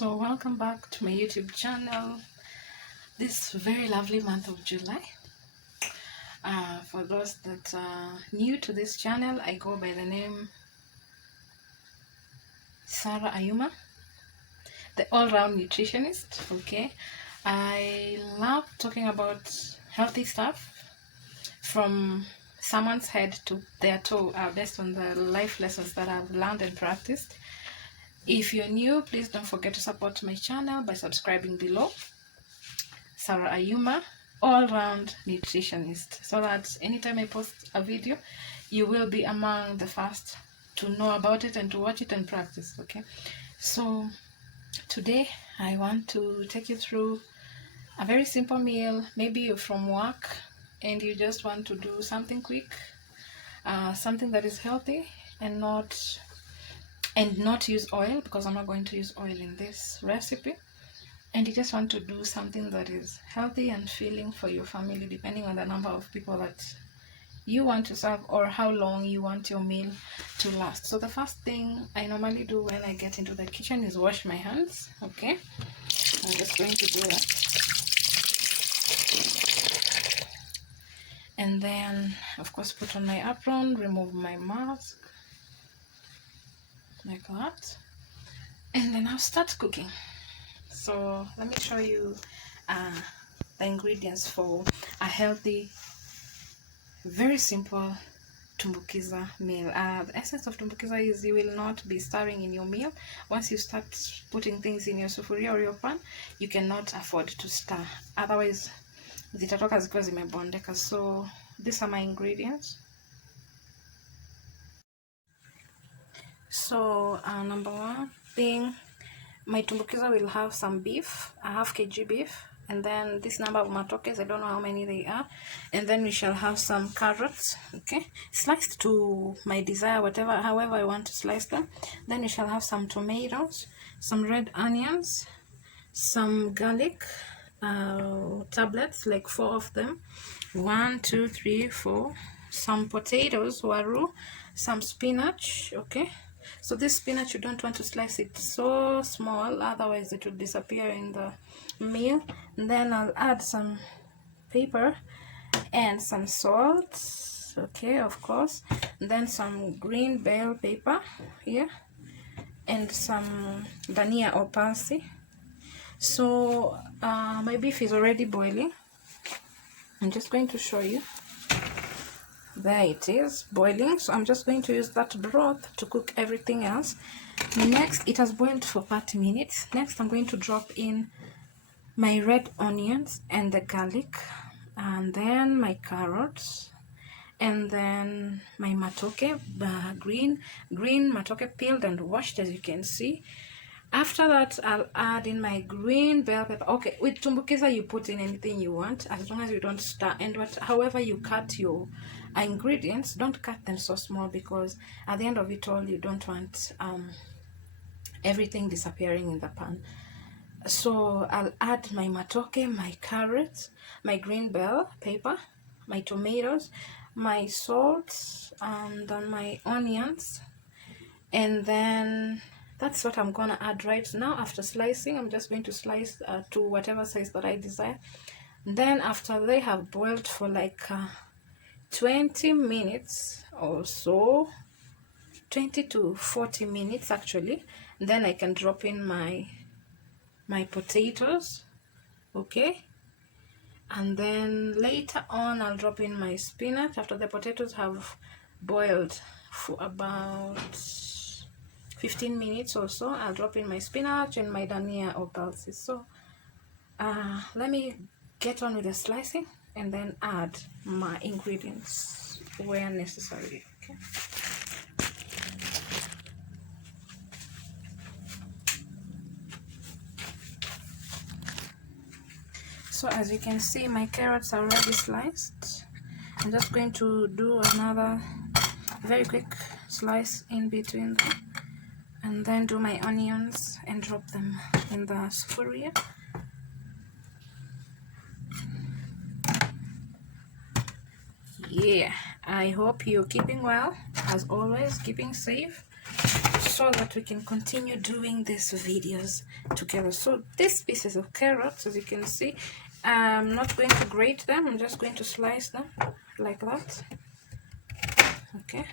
So welcome back to my YouTube channel this very lovely month of July. For those that are new to this channel, I go by the name SarahAyuma, the all-round nutritionist. Okay, I love talking about healthy stuff from someone's head to their toe, based on the life lessons that I've learned and practiced. If you're new, please don't forget to support my channel by subscribing below. SarahAyuma All-Round Nutritionist, so that anytime I post a video, you will be among the first to know about it and to watch it and practice. Okay, so today I want to take you through a very simple meal. Maybe you're from work and you just want to do something quick, something that is healthy and not use oil, because I'm not going to use oil in this recipe. And you just want to do something that is healthy and filling for your family, depending on the number of people that you want to serve or how long you want your meal to last. So the first thing I normally do when I get into the kitchen is wash my hands. Okay, I'm just going to do that. And then, of course, put on my apron, remove my mask, like that. And then I'll start cooking. So let me show you the ingredients for a healthy, very simple Tumbukiza meal. The essence of Tumbukiza is you will not be stirring in your meal. Once you start putting things in your sufuria or your pan, you cannot afford to stir, otherwise zitatoka zikiwa zimebondeka. So these are my ingredients. So number one thing, my Tumbukiza will have some beef, a half kg beef, and then this number of matokes, I don't know how many they are, and then we shall have some carrots, okay, sliced to my desire, however I want to slice them. Then we shall have some tomatoes, some red onions, some garlic tablets, like 4 of them, 1 2 3 4, some potatoes waru, some spinach. Okay, so this spinach, you don't want to slice it so small, otherwise it will disappear in the meal. And then I'll add some pepper and some salt, okay, of course. And then some green bell pepper here, and some Dhania or parsley. So my beef is already boiling. I'm just going to show you. There it is, boiling. So I'm just going to use that broth to cook everything else. Next, it has boiled for 30 minutes. Next, I'm going to drop in my red onions and the garlic, and then my carrots, and then my matoke, green matoke, peeled and washed, as you can see. After that, I'll add in my green bell pepper. Okay, with Tumbukiza, you put in anything you want, as long as you don't stir. And however you cut your ingredients, don't cut them so small, because at the end of it all, you don't want everything disappearing in the pan. So I'll add my matoke, my carrots, my green bell pepper, my tomatoes, my salt, and then my onions. And then that's what I'm gonna add right now. After slicing, I'm just going to slice to whatever size that I desire. And then after they have boiled for like 20 minutes or so, 20 to 40 minutes actually, then I can drop in my potatoes. Okay, and then later on I'll drop in my spinach. After the potatoes have boiled for about 15 minutes or so, I'll drop in my spinach and my Dhania or parsley. So let me get on with the slicing and then add my ingredients where necessary. Okay, so as you can see, my carrots are already sliced. I'm just going to do another very quick slice in between them, and then do my onions and drop them in the sufuria. Yeah, I hope you're keeping well, as always, keeping safe, so that we can continue doing these videos together. So these pieces of carrots, as you can see, I'm not going to grate them, I'm just going to slice them like that. Okay,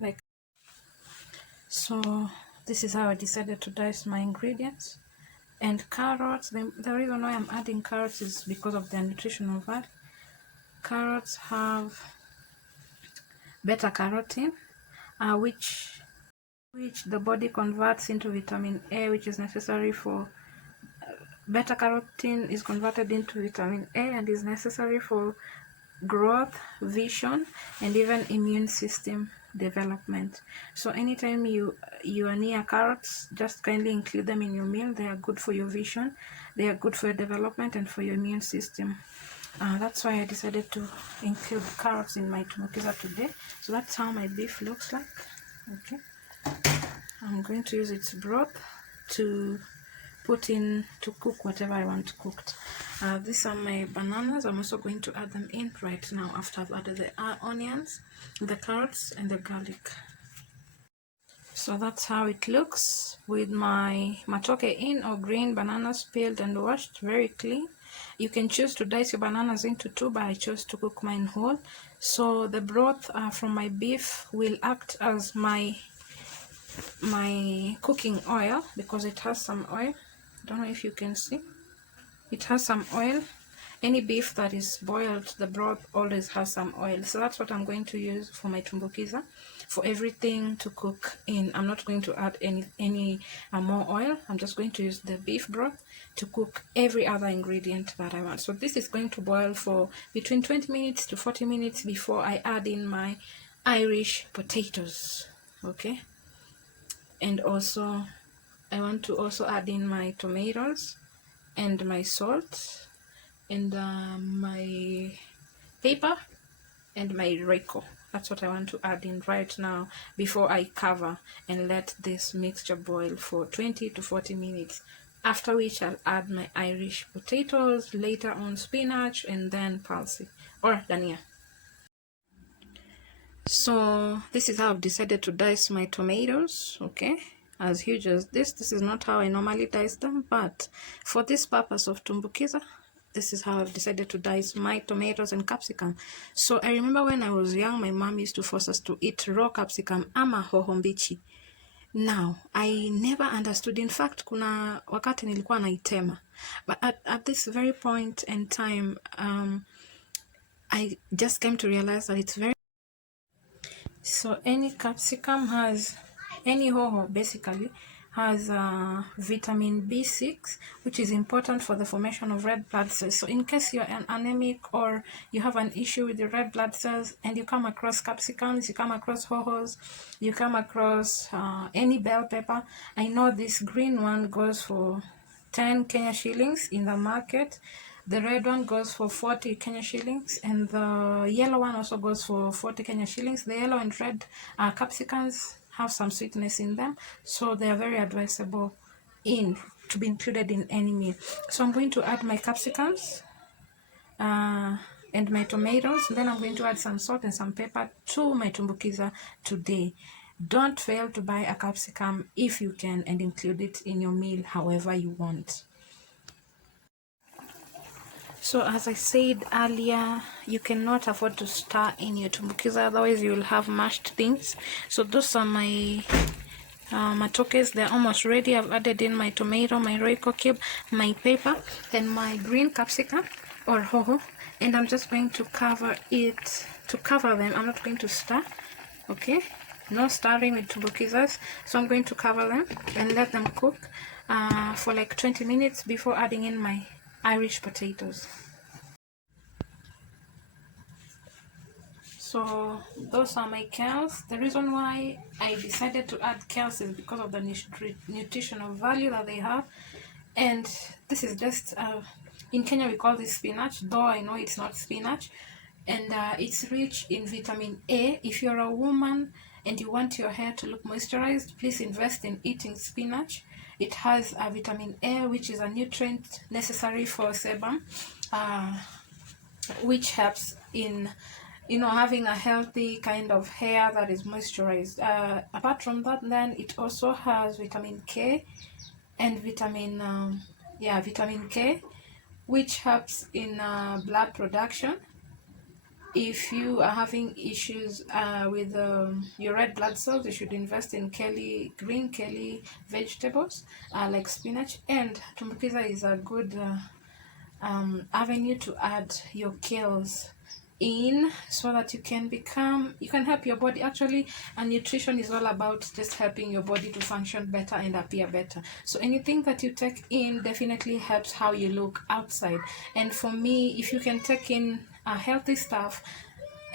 like so. This is how I decided to dice my ingredients. And carrots, the reason why I'm adding carrots is because of their nutritional value. Carrots have beta carotene, which the body converts into vitamin A, which is necessary for beta carotene is converted into vitamin A and is necessary for growth, vision, and even immune system development. So anytime you are near carrots, just kindly include them in your meal. They are good for your vision, they are good for your development and for your immune system. That's why I decided to include carrots in my tumbukiza today. So that's how my beef looks like. Okay, I'm going to use its broth to put in to cook whatever I want cooked. These are my bananas. I'm also going to add them in right now after I've added the onions, the carrots, and the garlic. So that's how it looks with my matoke in, or green bananas peeled and washed very clean. You can choose to dice your bananas into two, but I chose to cook mine whole. So the broth from my beef will act as my cooking oil, because it has some oil. I don't know if you can see. It has some oil. Any beef that is boiled, the broth always has some oil. So that's what I'm going to use for my tumbukiza, for everything to cook in. I'm not going to add any more oil. I'm just going to use the beef broth to cook every other ingredient that I want. So this is going to boil for between 20 minutes to 40 minutes before I add in my Irish potatoes. Okay, and also I want to also add in my tomatoes and my salt and my pepper and my Royco. That's what I want to add in right now before I cover and let this mixture boil for 20 to 40 minutes. After which I'll add my Irish potatoes, later on spinach, and then parsley or Dhania. So this is how I've decided to dice my tomatoes. Okay, as huge as this is not how I normally dice them, but for this purpose of tumbukiza, this is how I've decided to dice my tomatoes and capsicum. So I remember when I was young, my mom used to force us to eat raw capsicum ama hoho mbichi. Now I never understood. In fact, kuna wakati nilikuwa naitema, but at this very point in time, I just came to realize that it's very. So any capsicum has, any hoho basically has vitamin B6, which is important for the formation of red blood cells. So in case you're an anemic or you have an issue with the red blood cells and you come across capsicums, you come across hohos, you come across any bell pepper, I know this green one goes for 10 Kenya shillings in the market. The red one goes for 40 Kenya shillings, and the yellow one also goes for 40 Kenya shillings. The yellow and red capsicums have some sweetness in them, so they are very advisable to be included in any meal. So I'm going to add my capsicums and my tomatoes. Then I'm going to add some salt and some pepper to my tumbukiza today. Don't fail to buy a capsicum if you can and include it in your meal however you want. So as I said earlier, you cannot afford to stir in your tumbukiza, otherwise you will have mashed things. So those are my matokes. They're almost ready. I've added in my tomato, my Royco cube, my pepper, and my green capsicum or hoho, and I'm just going to cover it. To cover them, I'm not going to stir. Okay, no stirring with tumbukizas. So I'm going to cover them and let them cook for like 20 minutes before adding in my Irish potatoes. So those are my kales. The reason why I decided to add kales is because of the nutritional value that they have. And this is just, in Kenya we call this spinach, though I know it's not spinach. And it's rich in vitamin A. If you're a woman and you want your hair to look moisturized, please invest in eating spinach. It has vitamin A, which is a nutrient necessary for sebum, which helps in you know, having a healthy kind of hair that is moisturized. Apart from that, then it also has vitamin K and vitamin K, which helps in blood production. If you are having issues with your red blood cells, you should invest in green Kelly vegetables like spinach. And Tumbukiza is a good avenue to add your kales in, so that you can help your body. Actually, and nutrition is all about just helping your body to function better and appear better. So anything that you take in definitely helps how you look outside. And for me, if you can take in healthy stuff,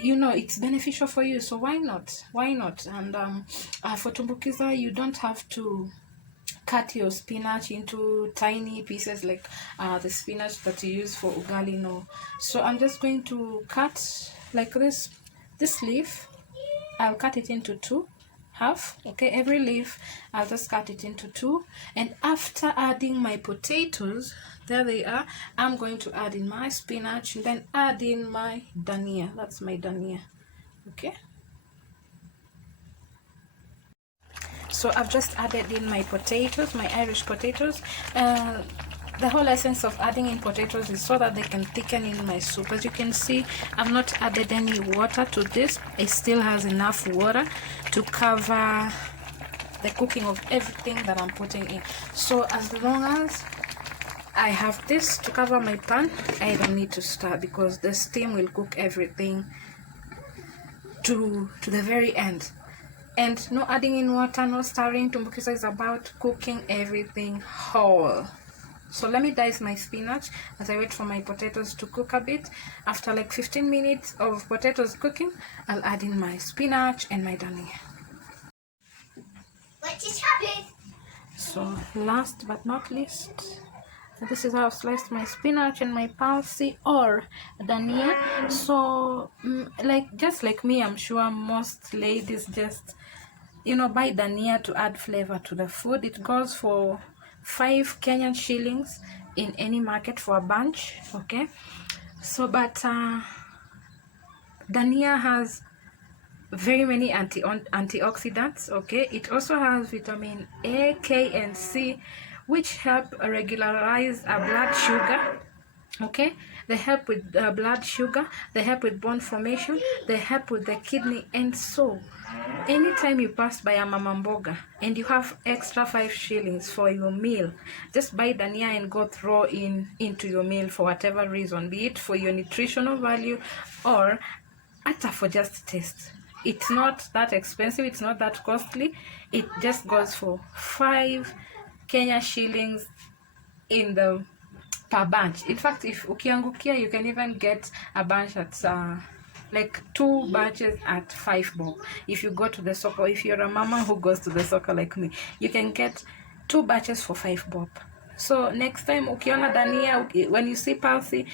you know, it's beneficial for you. So why not? And for Tumbukiza, you don't have to cut your spinach into tiny pieces like the spinach that you use for ugali. No. So I'm just going to cut like this leaf. I'll cut it into half. Okay, every leaf I'll just cut it into two, and after adding my potatoes, there they are, I'm going to add in my spinach and then add in my dhania. That's my dhania. Okay, so I've just added in my potatoes, my Irish potatoes. The whole essence of adding in potatoes is so that they can thicken in my soup. As you can see, I've not added any water to this. It still has enough water to cover the cooking of everything that I'm putting in. So as long as I have this to cover my pan, I don't need to stir, because the steam will cook everything to the very end. And no adding in water, no stirring. Tumbukiza is about cooking everything whole. So let me dice my spinach as I wait for my potatoes to cook a bit. After like 15 minutes of potatoes cooking, I'll add in my spinach and my dhania. What just happened? So last but not least, this is how I've sliced my spinach and my parsley or dhania. So just like me, I'm sure most ladies just, you know, buy dhania to add flavor to the food. It goes for 5 Kenyan shillings in any market for a bunch. Okay, so but dhania has very many antioxidants. Okay, it also has vitamin A, K, and C, which help regularize our blood sugar. Okay, they help with blood sugar, they help with bone formation, they help with the kidney. And so anytime you pass by a mama mboga and you have extra 5 shillings for your meal, just buy dhania and go throw into your meal for whatever reason, be it for your nutritional value or for just taste. It's not that expensive, it's not that costly. It just goes for 5 Kenya shillings in the per bunch. In fact, if ukiangukia, you can even get a bunch at like 2 bunches at 5 bob. If you go to the soccer, if you're a mama who goes to the soccer like me, you can get 2 batches for 5 bob. So next time ukiona dhania, when you see parsley,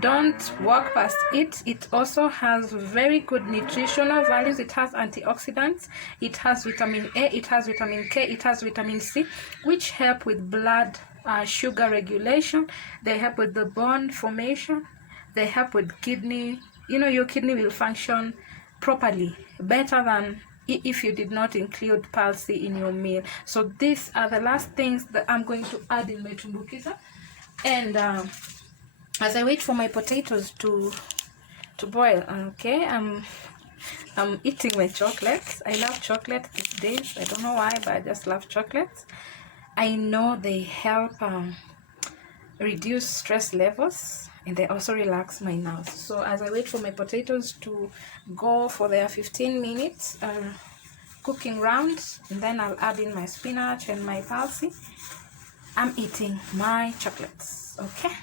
don't walk past it. It also has very good nutritional values. It has antioxidants, it has vitamin A, it has vitamin K, it has vitamin C, which help with blood sugar regulation. They help with the bone formation, they help with kidney. You know, your kidney will function properly, better than if you did not include parsley in your meal. So these are the last things that I'm going to add in my tumbukiza. And as I wait for my potatoes to boil, okay, I'm eating my chocolates. I love chocolate these days. I don't know why, but I just love chocolates. I know they help reduce stress levels, and they also relax my nerves. So as I wait for my potatoes to go for their 15 minutes cooking rounds, and then I'll add in my spinach and my parsley, I'm eating my chocolates. Okay,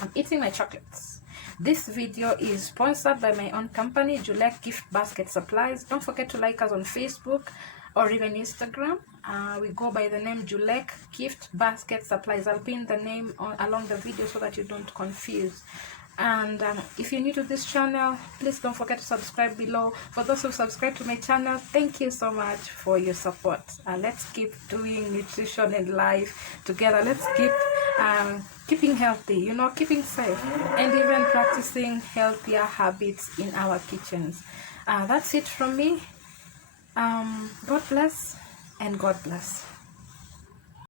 I'm eating my chocolates. This video is sponsored by my own company, Julek Gift Basket Supplies. Don't forget to like us on Facebook or even Instagram. We go by the name Julek Gift Basket Supplies. I'll pin the name along the video so that you don't confuse. And if you're new to this channel, please don't forget to subscribe below. For those who subscribe to my channel, thank you so much for your support. Let's keep doing nutrition and life together. Let's keep keeping healthy, you know, keeping safe, and even practicing healthier habits in our kitchens. That's it from me. God bless, and God bless.